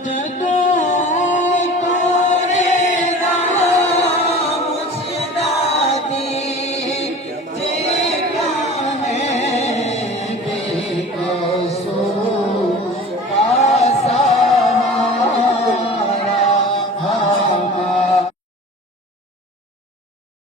जगत